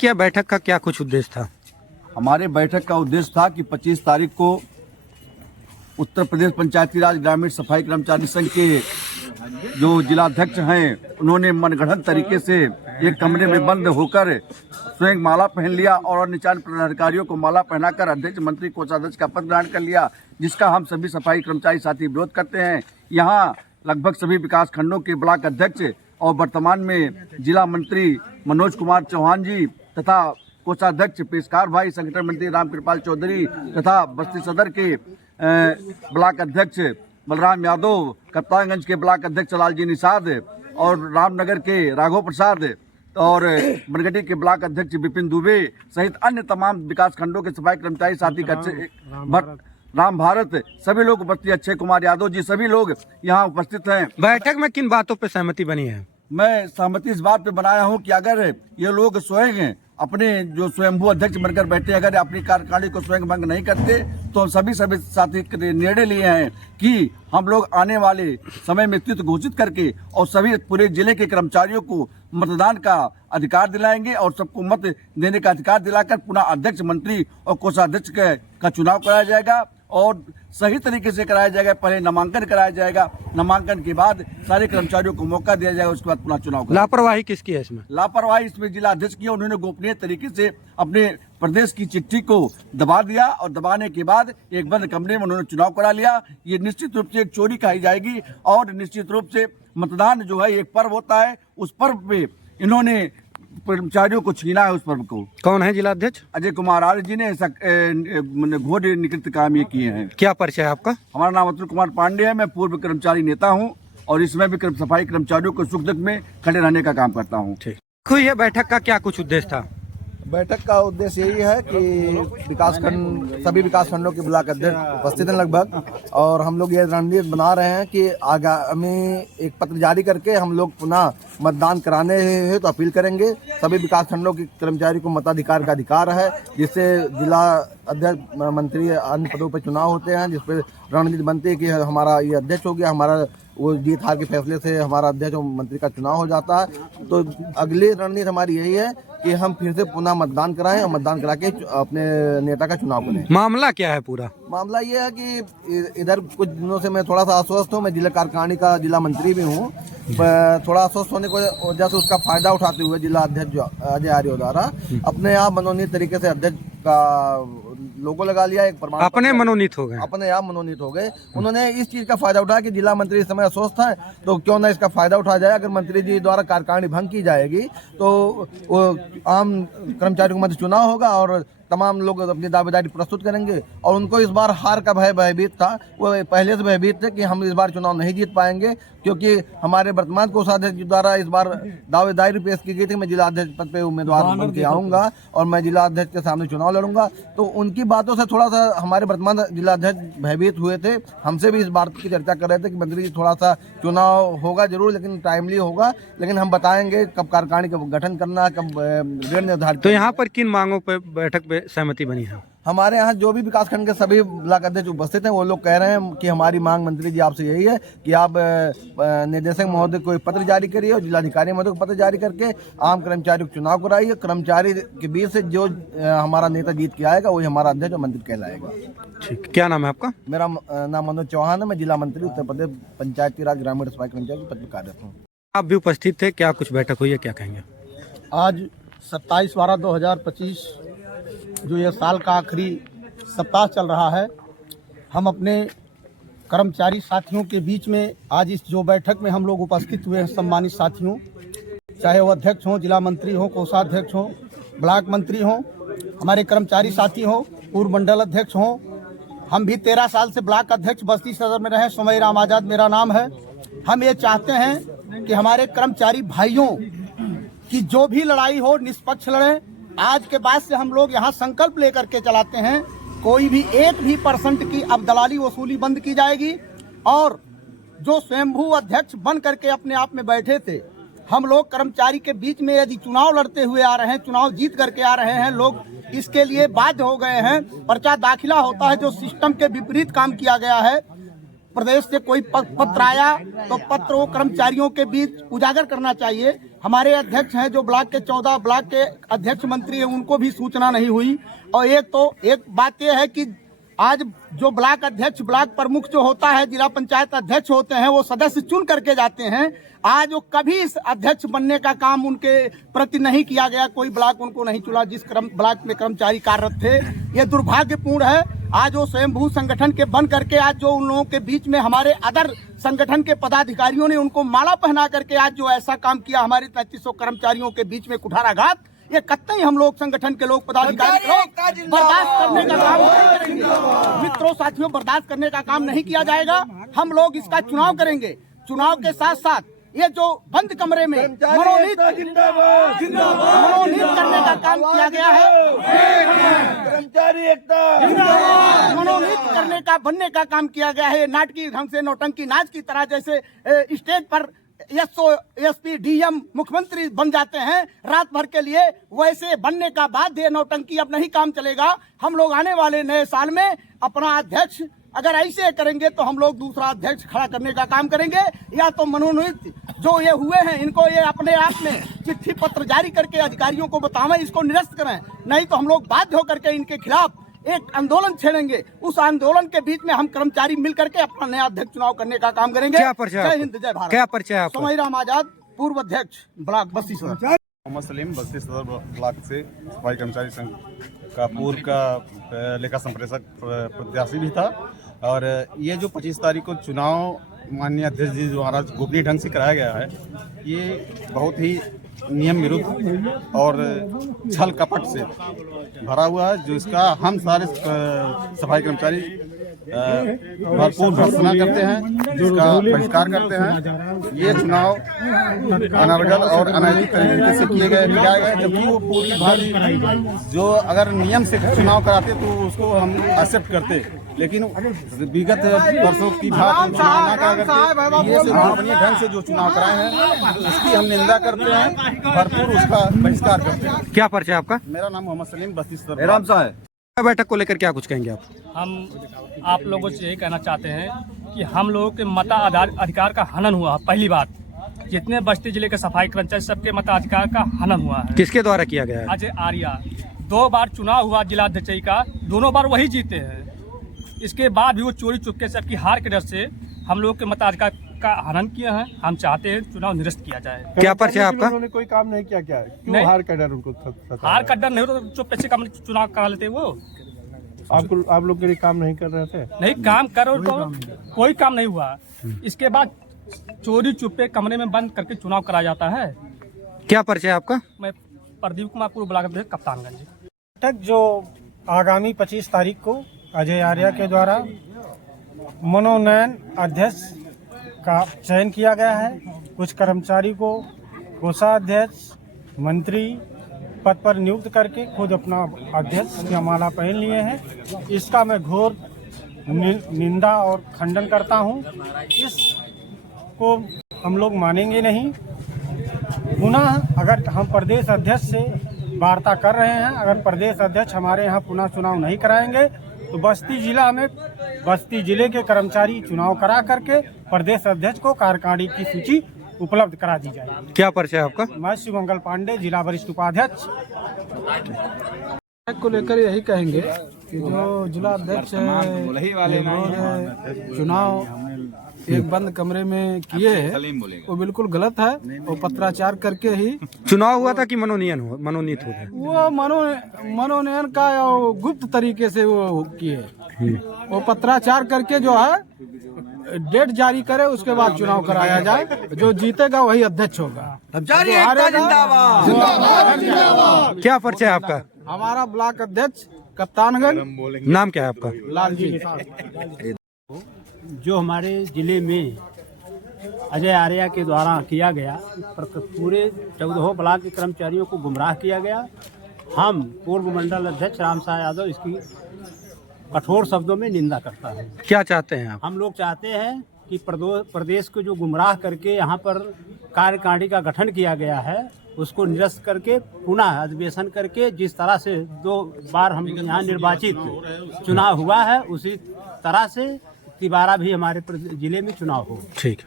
क्या बैठक का क्या कुछ उद्देश्य था? हमारे बैठक का उद्देश्य था कि 25 तारीख को उत्तर प्रदेश पंचायती राज ग्रामीण सफाई कर्मचारी संघ के जो जिलाध्यक्ष हैं उन्होंने मनगढ़ंत तरीके से एक कमरे में बंद होकर स्वयं माला पहन लिया और अन्य पदाधिकारियों को माला पहनाकर अध्यक्ष मंत्री कोषाध्यक्ष का पद ग्रहण कर लिया, जिसका हम सभी सफाई कर्मचारी साथी विरोध करते हैं। यहाँ लगभग सभी विकास खंडों के ब्लॉक अध्यक्ष और वर्तमान में जिला मंत्री मनोज कुमार चौहान जी तथा कोषाध्यक्ष पेशकार भाई, संगठन मंत्री रामकृपाल चौधरी तथा बस्ती सदर के ब्लॉक अध्यक्ष बलराम यादव, कप्तानगंज के ब्लॉक अध्यक्ष लालजी निषाद और रामनगर के राघव प्रसाद और बनगटी के ब्लॉक अध्यक्ष विपिन दुबे सहित अन्य तमाम विकास खंडों के सफाई कर्मचारी साथी राम भारत, सभी लोग, बस्ती अक्षय कुमार यादव जी, सभी लोग यहाँ उपस्थित हैं। बैठक में किन बातों पर सहमति बनी है? मैं सहमति इस बात पे बनाया हूँ कि अगर ये लोग स्वयं अपने जो स्वयंभू अध्यक्ष बनकर बैठे, अगर अपनी कार्यकारिणी को स्वयं भंग नहीं करते तो हम सभी साथी निर्णय लिए हैं कि हम लोग आने वाले समय में तिथि घोषित करके और सभी पूरे जिले के कर्मचारियों को मतदान का अधिकार दिलाएंगे और सबको मत देने का अधिकार दिलाकर पुनः अध्यक्ष, मंत्री और कोषाध्यक्ष का चुनाव कराया जाएगा और सही तरीके से कराया जाएगा। पहले नामांकन कराया जाएगा, नामांकन के बाद सारे कर्मचारियों को मौका दिया जाएगा, उसके बाद पुनः चुनाव। लापरवाही किसकी है इसमें? लापरवाही इसमें जिला अध्यक्ष की है। उन्होंने गोपनीय तरीके से अपने प्रदेश की चिट्ठी को दबा दिया और दबाने के बाद एक बंद कमरे में उन्होंने चुनाव करा लिया। ये निश्चित रूप से एक चोरी कही जाएगी और निश्चित रूप से मतदान जो है एक पर्व होता है, उस पर्व पे इन्होंने कर्मचारियों को छीना है। उस पर्व को कौन है जिला अध्यक्ष? अजय कुमार आर्य जी ने ऐसा घोर निकृत काम ये किए हैं। क्या परिचय है आपका? हमारा नाम अतुल कुमार पांडे है। मैं पूर्व कर्मचारी नेता हूँ और इसमें भी सफाई कर्मचारियों को सुख दुख में खड़े रहने का काम करता हूँ। ठीक, ये बैठक का क्या कुछ उद्देश्य था? बैठक का उद्देश्य यही है कि सभी विकास खंडों के ब्लॉक अध्यक्ष उपस्थित हैं लगभग, और हम लोग ये रणनीति बना रहे हैं कि आगामी एक पत्र जारी करके हम लोग पुनः मतदान कराने हेतु तो अपील करेंगे। सभी विकास खंडों के कर्मचारी को मताधिकार का अधिकार है, जिससे जिला अध्यक्ष, मंत्री, अन्य पदों पर चुनाव होते हैं, जिस पर रणनीति बनती है कि हमारा ये अध्यक्ष हो गया, हमारा वो जीत हार के फैसले से हमारा अध्यक्ष और मंत्री का चुनाव हो जाता है। तो अगली रणनीति हमारी यही है कि हम फिर से पुनः मतदान कराएं और मतदान करा के अपने नेता का चुनाव करें। मामला क्या है? पूरा मामला ये है कि इधर कुछ दिनों से मैं थोड़ा सा अस्वस्थ हूँ। मैं जिला कार्यकारिणी का जिला मंत्री भी हूँ। थोड़ा अस्वस्थ होने की वजह से उसका फायदा उठाते हुए जिला अध्यक्ष अजय आर्य द्वारा अपने आप मनोनीत तरीके से अध्यक्ष का लोगो लगा लिया, एक प्रमाण अपने मनोनीत हो गए, अपने आप मनोनीत हो गए। उन्होंने इस चीज का फायदा उठाया कि जिला मंत्री इस समय अस्वस्थ है, तो क्यों ना इसका फायदा उठाया जाए। अगर मंत्री जी द्वारा कार्यकारिणी भंग की जाएगी तो वो आम कर्मचारियों के मध्य चुनाव होगा और तमाम लोग अपनी दावेदारी प्रस्तुत करेंगे। और उनको इस बार हार का भयभीत था, वो पहले से भयभीत थे कि हम इस बार चुनाव नहीं जीत पाएंगे, क्योंकि हमारे वर्तमान कोषाध्यक्ष द्वारा इस बार दावेदारी पेश की गई थी मैं जिला अध्यक्ष पद पे उम्मीदवार बन के आऊँगा और मैं जिला अध्यक्ष के सामने चुनाव लड़ूंगा। तो उनकी बातों से थोड़ा सा हमारे वर्तमान जिला अध्यक्ष भयभीत हुए थे। हमसे भी इस बात की चर्चा कर रहे थे कि मंत्री जी थोड़ा सा चुनाव होगा जरूर, लेकिन टाइमली होगा, लेकिन हम बताएंगे कब कार्यकारिणी का गठन करना, कब ऋण निर्धारित। तो यहाँ पर किन मांगों पर बैठक में सहमति बनी है? हमारे यहाँ जो भी विकासखंड के सभी ब्लॉक अध्यक्ष उपस्थित हैं वो लोग कह रहे हैं कि हमारी मांग मंत्री जी आपसे यही है कि आप निदेशक महोदय को एक पत्र जारी करिए और जिलाधिकारी महोदय को पत्र जारी करके आम कर्मचारी को चुनाव कराइए। कर्मचारी के बीच से जो हमारा नेता जीत के आएगा वही हमारा अध्यक्ष और मंत्री कहलाएगा। ठीक, क्या नाम है आपका? मेरा नाम मनोज चौहान है। मैं जिला मंत्री उत्तर प्रदेश पंचायती राज ग्रामीण सफाई कर्मचारी पद पर कार्यरत हूँ। आप भी उपस्थित थे, क्या कुछ बैठक हुई है, क्या कहेंगे? आज 27/12/2025 जो ये साल का आखिरी सप्ताह चल रहा है, हम अपने कर्मचारी साथियों के बीच में आज इस जो बैठक में हम लोग उपस्थित हुए हैं, सम्मानित साथियों, चाहे वो अध्यक्ष हों, जिला मंत्री हों, कोषाध्यक्ष हों, ब्लॉक मंत्री हों, हमारे कर्मचारी साथी हों, पूर्व मंडल अध्यक्ष हों, हम भी 13 साल से ब्लॉक अध्यक्ष बस्ती सदर में रहे। सुमई राम आजाद मेरा नाम है। हम ये चाहते हैं कि हमारे कर्मचारी भाइयों की जो भी लड़ाई हो निष्पक्ष लड़ें। आज के बाद से हम लोग यहाँ संकल्प लेकर के चलाते हैं, कोई भी 1% की अब दलाली वसूली बंद की जाएगी। और जो स्वयंभू अध्यक्ष बन करके अपने आप में बैठे थे, हम लोग कर्मचारी के बीच में यदि चुनाव लड़ते हुए आ रहे हैं, चुनाव जीत करके आ रहे हैं, लोग इसके लिए बाध्य हो गए हैं। पर्चा दाखिला होता है, जो सिस्टम के विपरीत काम किया गया है। प्रदेश से कोई पत्र आया तो पत्र वो कर्मचारियों के बीच उजागर करना चाहिए हमारे अध्यक्ष हैं जो ब्लॉक के 14 ब्लॉक के अध्यक्ष मंत्री हैं, उनको भी सूचना नहीं हुई। और एक बात यह है कि आज जो ब्लॉक अध्यक्ष, ब्लॉक प्रमुख जो होता है, जिला पंचायत अध्यक्ष होते हैं, वो सदस्य चुन करके जाते हैं। आज वो कभी इस अध्यक्ष बनने का काम उनके प्रति नहीं किया गया, कोई ब्लॉक उनको नहीं चुना जिस ब्लॉक में कर्मचारी कार्यरत थे। ये दुर्भाग्यपूर्ण है। आज वो स्वयंभू संगठन के बन करके आज जो उन लोगों के बीच में हमारे अदर संगठन के पदाधिकारियों ने उनको माला पहना करके आज जो ऐसा काम किया, हमारे 3300 कर्मचारियों के बीच में कुठाराघात, ये कतई हम लोग संगठन के लोग, पदाधिकारी लोग बर्दाश्त करने का काम नहीं करेंगे। मित्रों, साथियों, बर्दाश्त करने का काम नहीं किया जाएगा। हम लोग इसका चुनाव करेंगे। चुनाव के साथ साथ ये जो बंद कमरे में मनोनीत करने का काम किया गया है, कर्मचारी एकता मनोनीत करने का, बनने का काम किया गया है। नाटकीय ढंग से नौटंकी नाच की तरह जैसे स्टेज पर एसओ, एसपी, डीएम, मुख्यमंत्री बन जाते हैं रात भर के लिए, वैसे बनने का बाध्य नौटंकी अब नहीं काम चलेगा। हम लोग आने वाले नए साल में अपना अध्यक्ष अगर ऐसे करेंगे तो हम लोग दूसरा अध्यक्ष खड़ा करने का काम करेंगे, या तो मनोनीत जो ये हुए हैं इनको ये अपने आप में चिट्ठी पत्र जारी करके अधिकारियों को बतावें, इसको निरस्त करें। नहीं तो हम लोग बाध्य होकर के इनके खिलाफ एक आंदोलन छेड़ेंगे। उस आंदोलन के बीच में हम कर्मचारी मिल करके अपना नया अध्यक्ष चुनाव करने का काम करेंगे। क्या परिचय? जय हिंद, जय भारत। क्या परिचय है आपका? समईराम आजाद, पूर्व अध्यक्ष ब्लॉक बस्ती सदर। मोहम्मद सलीम, बस्ती सदर ब्लॉक से सफाई कर्मचारी संघ का पूर्व का लेखा संप्रेषक प्रत्याशी भी था। और ये जो 25 तारीख को चुनाव माननीय अध्यक्ष जी द्वारा गोपनीय ढंग से कराया गया है, ये बहुत ही नियम विरुद्ध और छल कपट से भरा हुआ है, जो इसका हम सारे सफाई कर्मचारी भरपूर भर्त्सना करते हैं, जिसका बहिष्कार करते हैं। ये चुनाव अनर्गल और अनैतिक तरीके से किए गए, जबकि वो पूरी भारी जो अगर नियम से चुनाव कराते तो उसको हम एक्सेप्ट करते, लेकिन विगत वर्षों की बात चुनाव न करा करके ये गोपनीय ढंग से जो चुनाव कराए हैं उसकी हम निंदा करते हैं, भरपूर उसका बहिष्कार करते हैं। क्या परिचय आपका? मेरा नाम मोहम्मद सलीम, बस्ती सदर। राम साहब, बैठक को लेकर क्या कुछ कहेंगे आप? हम आप लोगों से यही कहना चाहते हैं कि हम लोगों के मताधिकार का हनन हुआ। पहली बात, जितने बस्ती जिले के सफाई कर्मचारी सबके मताधिकार का हनन हुआ है। किसके द्वारा किया गया है? अजय आर्या 2 बार चुनाव हुआ जिला अध्यक्ष का, दोनों बार वही जीते हैं। इसके बाद भी वो चोरी चुपके से, सबकी हार के डर से हम लोग के मताधिकार का हनन किया है। हम चाहते हैं चुनाव निरस्त किया जाए। क्या परिचय आपका? उन्होंने कोई काम नहीं किया, क्या नहीं। हार का डर उनको हार का डर नहीं होता तो चुप से काम चुनाव करा लेते वो। आप लोग के लिए काम नहीं कर रहे थे? नहीं, काम करो तो कोई काम नहीं हुआ। इसके बाद चोरी चुपके कमरे में बंद करके चुनाव कराया जाता है। क्या परिचय आपका? मैं प्रदीप कुमार, पूर्व ब्लॉक अध्यक्ष, कप्तानगंज। बैठक जो आगामी 25 तारीख को अजय आर्या के द्वारा मनोनयन अध्यक्ष का चयन किया गया है। कुछ कर्मचारी को कोषाध्यक्ष, मंत्री पद पर नियुक्त करके खुद अपना अध्यक्ष की माला पहन लिए हैं। इसका मैं घोर निंदा और खंडन करता हूं। इसको हम लोग मानेंगे नहीं। पुनः अगर हम प्रदेश अध्यक्ष से वार्ता कर रहे हैं, अगर प्रदेश अध्यक्ष हमारे यहाँ पुनः चुनाव नहीं कराएंगे तो बस्ती जिले के कर्मचारी चुनाव करा करके प्रदेश अध्यक्ष को कार्यकारिणी की सूची उपलब्ध करा दी जाएगी। क्या परिचय आपका? मैं शिवमंगल पांडे, जिला वरिष्ठ उपाध्यक्ष। को लेकर यही कहेंगे कि जो जिला अध्यक्ष चुनाव एक बंद कमरे में किए हैं वो बिल्कुल गलत है। वो पत्राचार करके ही चुनाव हुआ था कि मनोनयन हुआ, मनोनीत हो गए? वो मनोनयन का गुप्त तरीके से वो किए। वो पत्राचार करके जो है डेट जारी करे, उसके बाद चुनाव कराया जाए। जो जीतेगा वही अध्यक्ष होगा। क्या परिचय आपका? हमारा ब्लॉक अध्यक्ष कप्तानगंज। नाम क्या है आपका? लालजी। जो हमारे ज़िले में अजय आर्या के द्वारा किया गया, पूरे 14 ब्लॉक के कर्मचारियों को गुमराह किया गया। हम पूर्व मंडल अध्यक्ष राम साह यादव इसकी कठोर शब्दों में निंदा करता है। क्या चाहते हैं आप? हम लोग चाहते हैं कि प्रदेश को जो गुमराह करके यहाँ पर कार्यकारिणी का गठन किया गया है उसको निरस्त करके पुनः अधिवेशन करके, जिस तरह से 2 बार हम यहाँ निर्वाचित चुनाव हुआ है उसी तरह से तिबारा भी हमारे जिले में चुनाव हो। ठीक।